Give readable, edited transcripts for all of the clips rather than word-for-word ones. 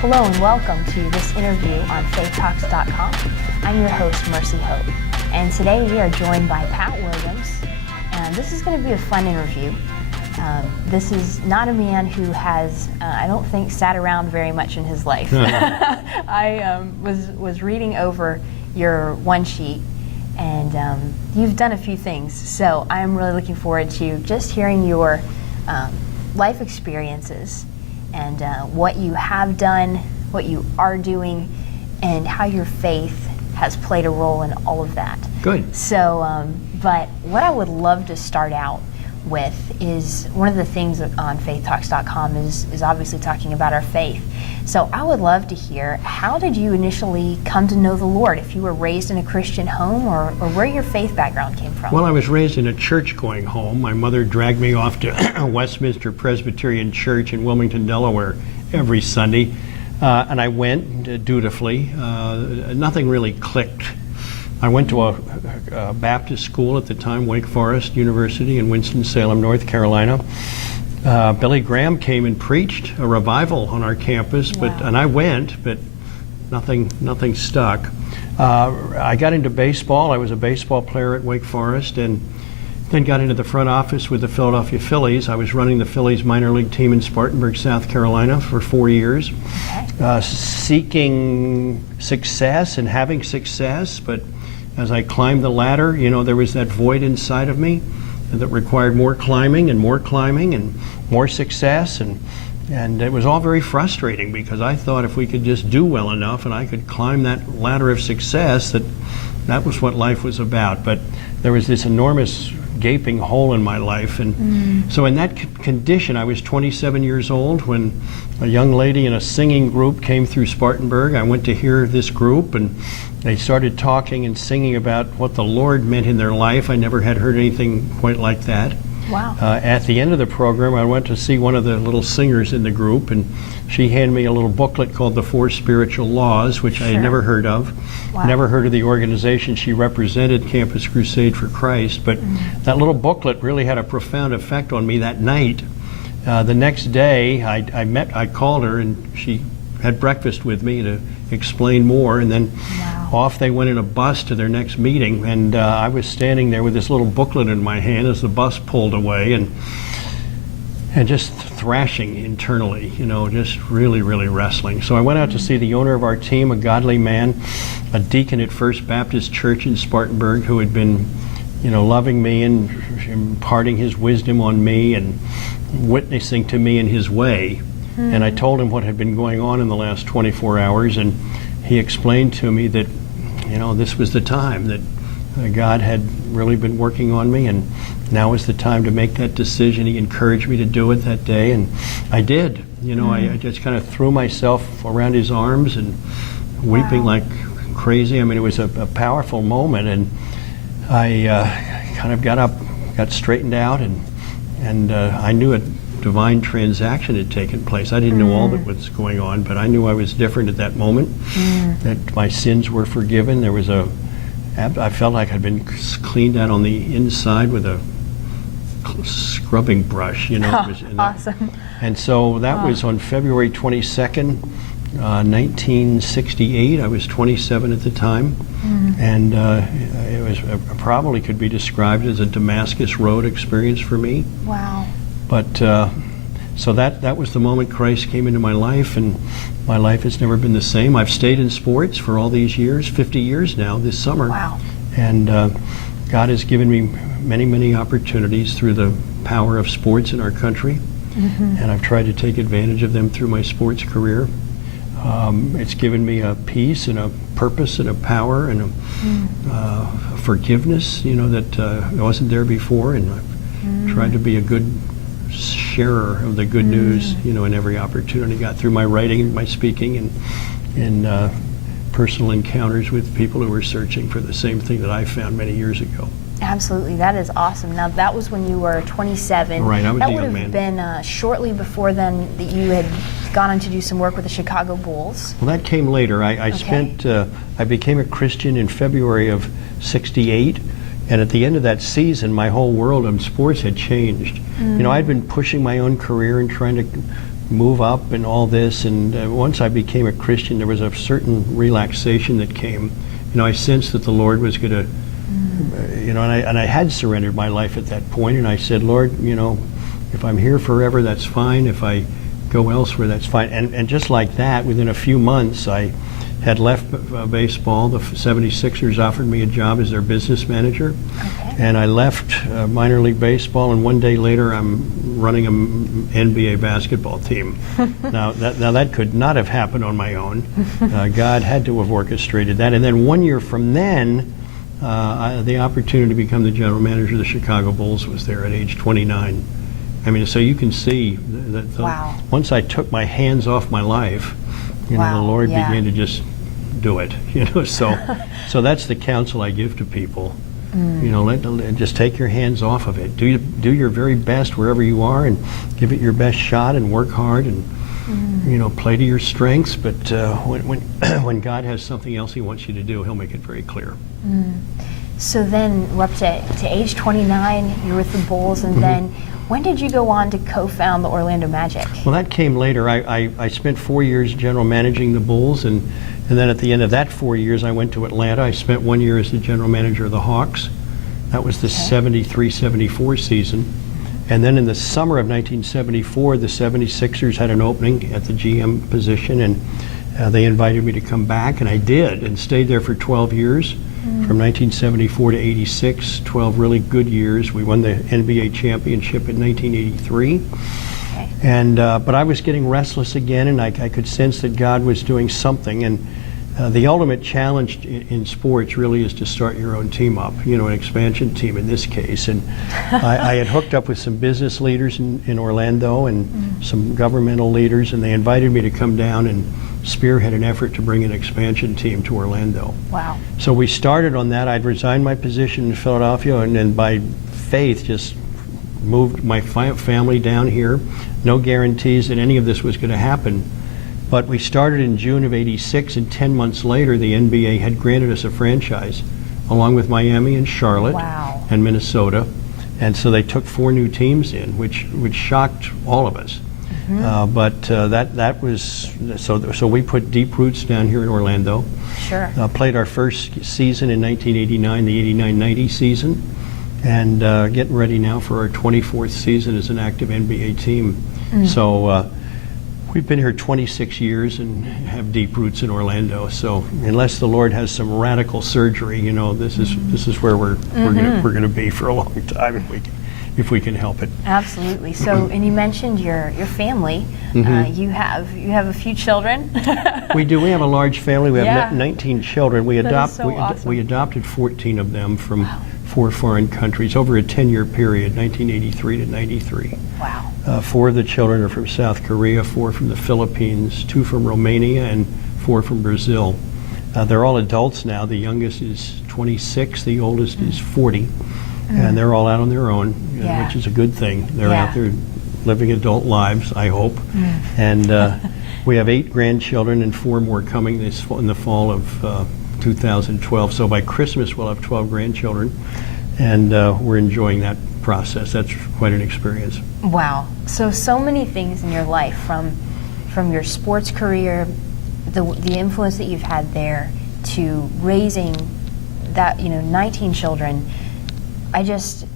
Hello and welcome to this interview on faithtalks.com. I'm your host, Mercy Hope, and today we are joined by Pat Williams, and this is going to be a fun interview. This is not a man who has, I don't think, sat around very much in his life. I was reading over your one sheet, and you've done a few things, so I'm really looking forward to just hearing your life experiences and what you have done, what you are doing, and how your faith has played a role in all of that. Good. So, but what I would love to start out with is one of the things on faithtalks.com is obviously talking about our faith. So I would love to hear, how did you initially come to know the Lord? If you were raised in a Christian home, or where your faith background came from? Well, I was raised in a church-going home. My mother dragged me off to Westminster Presbyterian Church in Wilmington, Delaware every Sunday, and I went dutifully. Nothing really clicked. I went to a Baptist school at the time, Wake Forest University in Winston-Salem, North Carolina. Billy Graham came and preached a revival on our campus, Wow. and I went, but nothing stuck. I got into baseball. I was a baseball player at Wake Forest, and then got into the front office with the Philadelphia Phillies. I was running the Phillies minor league team in Spartanburg, South Carolina for 4 years, seeking success and having success, but as I climbed the ladder, there was that void inside of me that required more climbing and more success, and it was all very frustrating, because I thought if we could just do well enough and I could climb that ladder of success, that was what life was about. But there was this enormous gaping hole in my life, and so in that condition, I was 27 years old when a young lady in a singing group came through Spartanburg. I went to hear this group, and they started talking and singing about what the Lord meant in their life. I never had heard anything quite like that. Wow. At the end of the program, I went to see one of the little singers in the group, and she handed me a little booklet called The Four Spiritual Laws, which I had never heard of. Wow. Never heard of the organization she represented, Campus Crusade for Christ, but that little booklet really had a profound effect on me that night. The next day, I called her, and she had breakfast with me to explain more, and then off they went in a bus to their next meeting, and I was standing there with this little booklet in my hand as the bus pulled away, and just thrashing internally, just really, really wrestling. So I went out to see the owner of our team, a godly man, a deacon at First Baptist Church in Spartanburg, who had been, loving me and imparting his wisdom on me and witnessing to me in his way. And I told him what had been going on in the last 24 hours, and he explained to me that, this was the time that God had really been working on me, and now was the time to make that decision. He encouraged me to do it that day, and I did. I just kind of threw myself around his arms and weeping like crazy. I mean, it was a powerful moment, and I kind of got up, got straightened out, and I knew a divine transaction had taken place. I didn't know all that was going on, but I knew I was different at that moment, that my sins were forgiven. There was I felt like I'd been cleaned out on the inside with a scrubbing brush, Awesome. And so that was on February 22nd, 1968. I was 27 at the time, and it was probably could be described as a Damascus Road experience for me. Wow. But so that was the moment Christ came into my life, and my life has never been the same. I've stayed in sports for all these years, 50 years now this summer. Wow. And God has given me many, many opportunities through the power of sports in our country, and I've tried to take advantage of them through my sports career. It's given me a peace and a purpose and a power and a forgiveness, that wasn't there before, and I've tried to be a good sharer of the good news, in every opportunity I got through my writing, my speaking, and personal encounters with people who were searching for the same thing that I found many years ago. Absolutely, that is awesome. Now, that was when you were 27. Right, I was a young man. That would have been shortly before then that you had gone on to do some work with the Chicago Bulls. Well, that came later. I became a Christian in February of '68. And at the end of that season, my whole world of sports had changed. I'd been pushing my own career and trying to move up and all this. And once I became a Christian, there was a certain relaxation that came. I sensed that the Lord was going to, and I had surrendered my life at that point. And I said, Lord, if I'm here forever, that's fine. If I go elsewhere, that's fine. And just like that, within a few months, I had left baseball. The 76ers offered me a job as their business manager. Okay. And I left minor league baseball, and one day later I'm running an NBA basketball team. Now that could not have happened on my own. God had to have orchestrated that. And then 1 year from then, the opportunity to become the general manager of the Chicago Bulls was there at age 29. So you can see that Wow. once I took my hands off my life, Wow, the Lord yeah. began to just do it. So that's the counsel I give to people. Just take your hands off of it. Do your very best wherever you are, and give it your best shot, and work hard, and play to your strengths. But when God has something else He wants you to do, He'll make it very clear. So then, we're up to age 29. You're with the Bulls, and then when did you go on to co-found the Orlando Magic? Well, that came later. I spent 4 years general managing the Bulls, and then at the end of that 4 years, I went to Atlanta. I spent 1 year as the general manager of the Hawks. That was the 73-74 season. And then in the summer of 1974, the 76ers had an opening at the GM position, and they invited me to come back, and I did, and stayed there for 12 years. From 1974 to 86, 12 really good years. We won the NBA championship in 1983. Okay. And but I was getting restless again, and I could sense that God was doing something. And the ultimate challenge in sports really is to start your own team up, an expansion team in this case. And I had hooked up with some business leaders in Orlando and some governmental leaders, and they invited me to come down and spearhead an effort to bring an expansion team to Orlando. Wow. So we started on that. I'd resigned my position in Philadelphia, and then by faith just moved my family down here. No guarantees that any of this was going to happen. But we started in June of 86, and 10 months later, the NBA had granted us a franchise, along with Miami and Charlotte Wow. and Minnesota. And so they took 4 new teams in, which shocked all of us. But that was, so we put deep roots down here in Orlando. Sure. Played our first season in 1989, the 89-90 season, and getting ready now for our 24th season as an active NBA team. So we've been here 26 years and have deep roots in Orlando. So unless the Lord has some radical surgery, this is where we're gonna be for a long time if we can help it. Absolutely. So, and you mentioned your family. You have a few children. We do. We have a large family. We have Yeah. 19 children. We That is so awesome. we adopted 14 of them from 4 foreign countries over a 10-year period, 1983 to 93. Wow. 4 of the children are from South Korea, 4 from the Philippines, 2 from Romania, and 4 from Brazil. They're all adults now. The youngest is 26. The oldest is 40. And they're all out on their own, Yeah. which is a good thing. They're Yeah. out there living adult lives, I hope. And we have 8 grandchildren and 4 more coming in the fall of 2012. So by Christmas, we'll have 12 grandchildren. And we're enjoying that process. That's quite an experience. Wow. So many things in your life, from your sports career, the influence that you've had there, to raising that 19 children.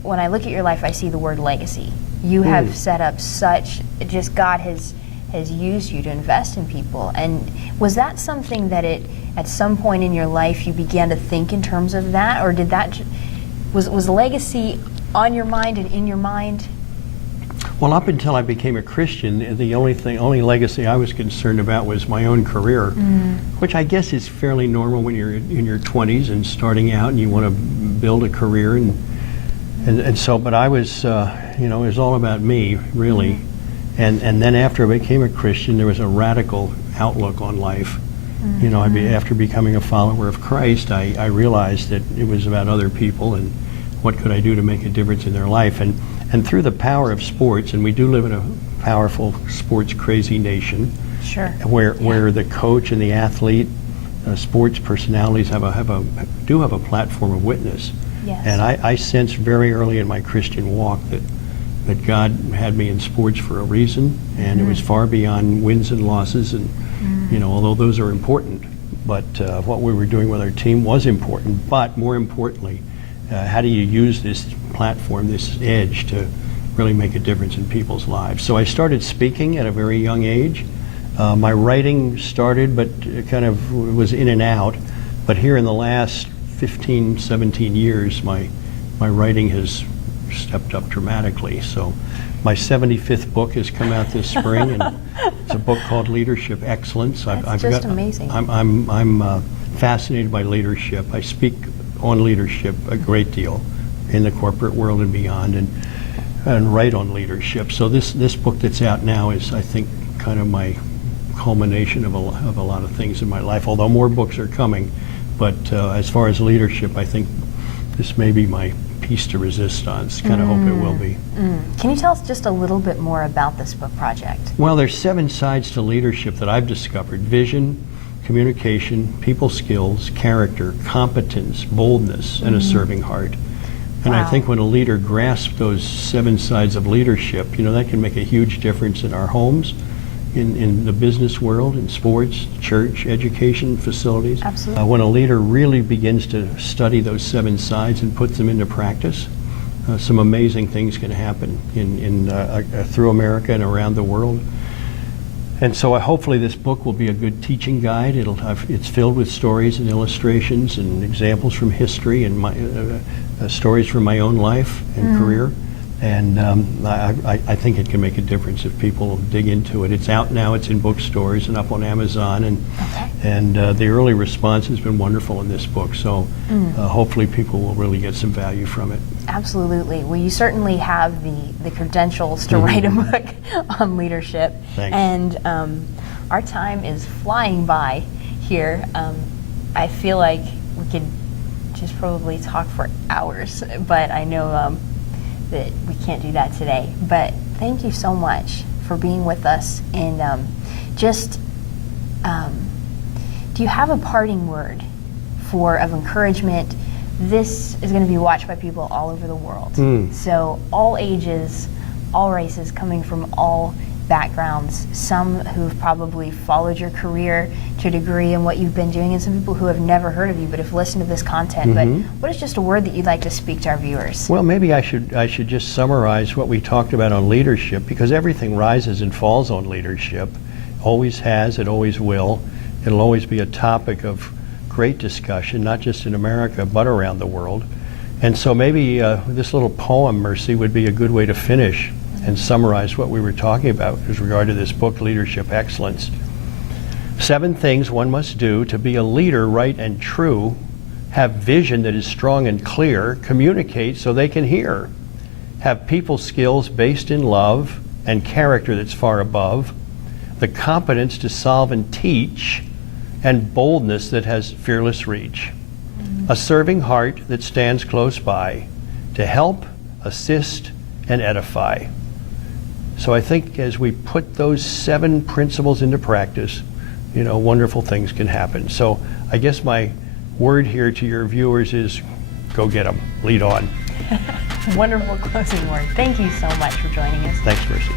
When I look at your life, I see the word legacy. You have set up God has used you to invest in people. And was that something that at some point in your life you began to think in terms of that, or was legacy on your mind and in your mind? Well, up until I became a Christian, the only legacy I was concerned about was my own career, which I guess is fairly normal when you're in your 20s and starting out and you want to build a career. And so, but I was, it was all about me, really. And then after I became a Christian, there was a radical outlook on life. After becoming a follower of Christ, I realized that it was about other people and what could I do to make a difference in their life. And through the power of sports, and we do live in a powerful sports-crazy nation, Sure. where the coach and the athlete, sports personalities do have a platform of witness. Yes. And I sensed very early in my Christian walk that God had me in sports for a reason, and it was far beyond wins and losses, and although those are important, but what we were doing with our team was important. But more importantly, how do you use this platform, this edge, to really make a difference in people's lives? So I started speaking at a very young age. My writing started, but kind of was in and out. But here in the last 15, 17 years, my writing has stepped up dramatically. So my 75th book has come out this spring, and it's a book called Leadership Excellence. That's just amazing. I'm fascinated by leadership. I speak on leadership a great deal in the corporate world and beyond, and write on leadership. So this book that's out now is, I think, kind of my culmination of a lot of things in my life, although more books are coming. But as far as leadership, I think this may be my piece de resistance. Kind of hope it will be. Can you tell us just a little bit more about this book project? Well, there's 7 sides to leadership that I've discovered: vision, communication, people skills, character, competence, boldness, and a serving heart. And I think when a leader grasps those 7 sides of leadership, that can make a huge difference in our homes, in the business world, in sports, church, education, facilities. Absolutely. When a leader really begins to study those 7 sides and put them into practice, some amazing things can happen through America and around the world. And so hopefully this book will be a good teaching guide. It's filled with stories and illustrations and examples from history and stories from my own life and career. And I think it can make a difference if people dig into it. It's out now. It's in bookstores and up on Amazon. And the early response has been wonderful in this book. So hopefully people will really get some value from it. Absolutely. Well, you certainly have the credentials to write a book on leadership. Thanks. And our time is flying by here. I feel like we could just probably talk for hours, but I know that we can't do that today. But thank you so much for being with us. And do you have a parting word of encouragement? This is going to be watched by people all over the world. So all ages, all races, coming from all backgrounds, some who've probably followed your career to a degree and what you've been doing, and some people who have never heard of you but have listened to this content. But what is just a word that you'd like to speak to our viewers? Well, maybe I should just summarize what we talked about on leadership, because everything rises and falls on leadership. Always has, it always will. It'll always be a topic of great discussion, not just in America, but around the world. And so maybe this little poem, Mercy, would be a good way to finish and summarize what we were talking about with regard to this book, Leadership Excellence. 7 things one must do to be a leader, right and true: have vision that is strong and clear, communicate so they can hear, have people skills based in love and character that's far above, the competence to solve and teach, and boldness that has fearless reach, a serving heart that stands close by to help, assist, and edify. So I think as we put those 7 principles into practice, wonderful things can happen. So I guess my word here to your viewers is go get them, lead on. Wonderful closing word. Thank you so much for joining us. Thanks, Mercy.